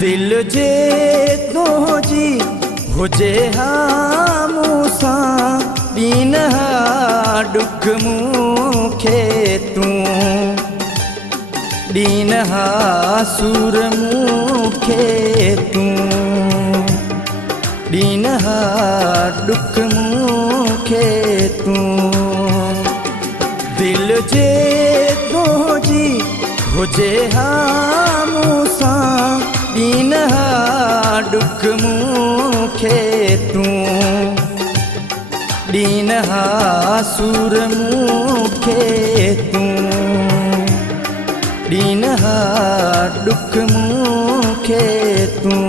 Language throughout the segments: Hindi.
दिल जे तो जी हुजे हा मूसां ॾींहं डुख मूंखे तूं ॾींहं सूर मूंखे तूं ॾींहं डुख मूंखे तूं दिल जे तो जी हुजे हा मूसां ॾींहं डुख मूंखे तूं ॾींहं सूर मूंखे तूं ॾींहं डुख मूंखे तूं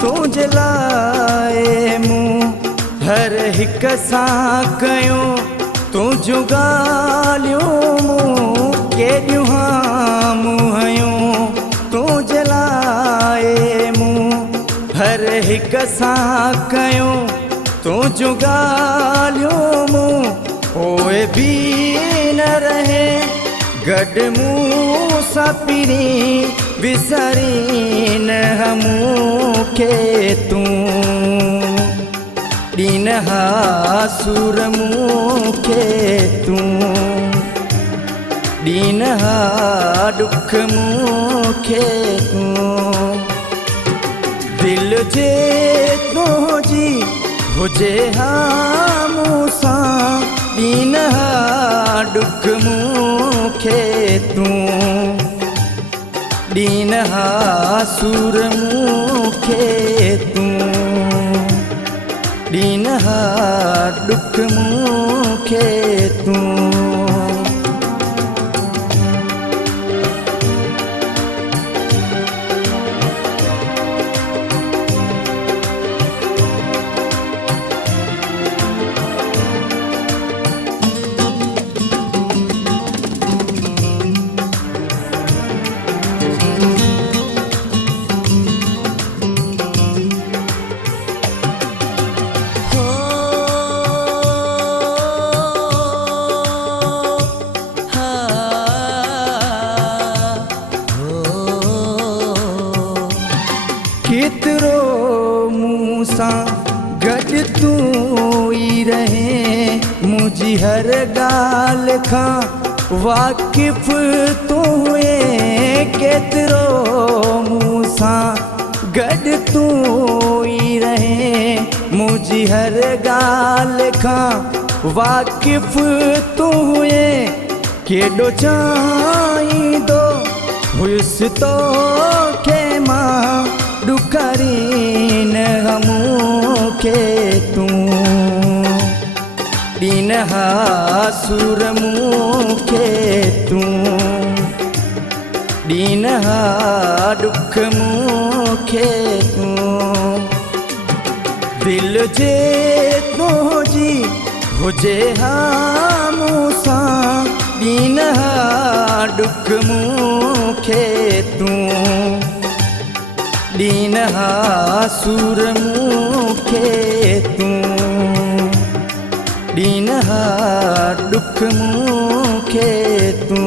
तुझे लाए मूं हर हिक सां कयूं तुझूं ॻाल्हियूं मूं केॾियूं मुहियूं तुझे लाए मूं हर हिक सां कयूं तुझूं ॻाल्हियूं मूं पोइ बि न रहे गॾु मूं सां पिरी विसरी न मूंखे तूं ॾींहं सूर मूंखे तूं ॾींहं डुख मूंखे तूं दिल जे तो जी हुजे हा मूसां ॾींहं डुख मूंखे तूं ॾींहं सूर मूंखे तूं ॾींहं डुख मूंखे तूं केतिरो मूंसां गॾु तूं ई रहे मुंहिंजी हर ॻाल्हि खां वाक़िफ़ तूं हुए केतिरो मूंसां गॾु तूं ई रहे मुंहिंजी हर ॻाल्हि खां वाक़िफ़ तूं हुए केॾो चाहींदो हुयुसि तोखे मां ॾुखरीन मूंखे तूं ॾींहं सूर मूंखे तूं ॾींहं डुख मूंखे तूं दिल जे तो जी हुजे हा मूसां ॾींहं डुख मूंखे तूं ॾींहं सूर मूंखे तूं ॾींहं डुख मूंखे तूं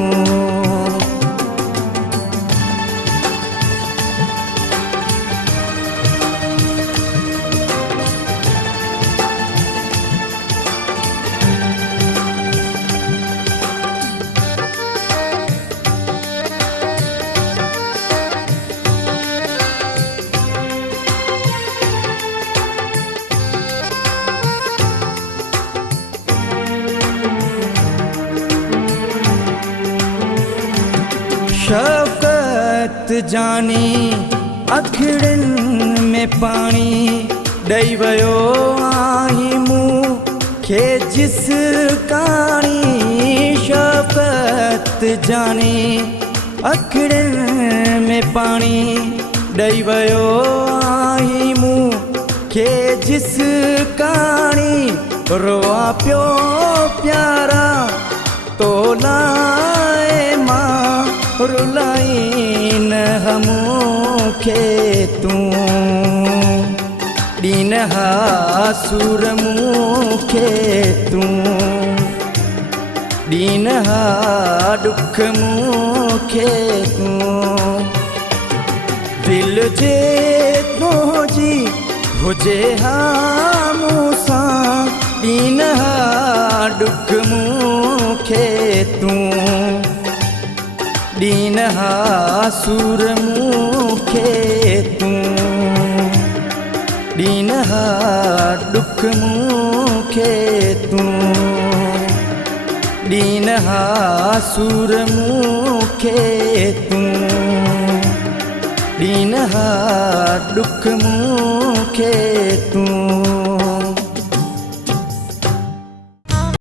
शफ़क़त जानी अखिड़ियुनि में पाणी ॾेई वियो आहीं मूं खे जिस काणी शफ़क़त जाने अखिड़नि में पाणी ॾेई वियो आई मूं खे जिस काणी रोआ पियो प्यारा तो लाए मां रुलाई न मूंखे तूं ॾींहं सूर मूंखे तूं ॾींहं ॾुख मूंखे तूं दिल जे तुंहिंजी हुजे हा मूंसां ॾींहं ॾुख मूंखे तूं ॾींहं सूर मूंखे तूं ॾींहं ॾुख मूंखे तूं ॾींहं सूर मूंखे तूं ॾींहं ॾुख मूंखे तूं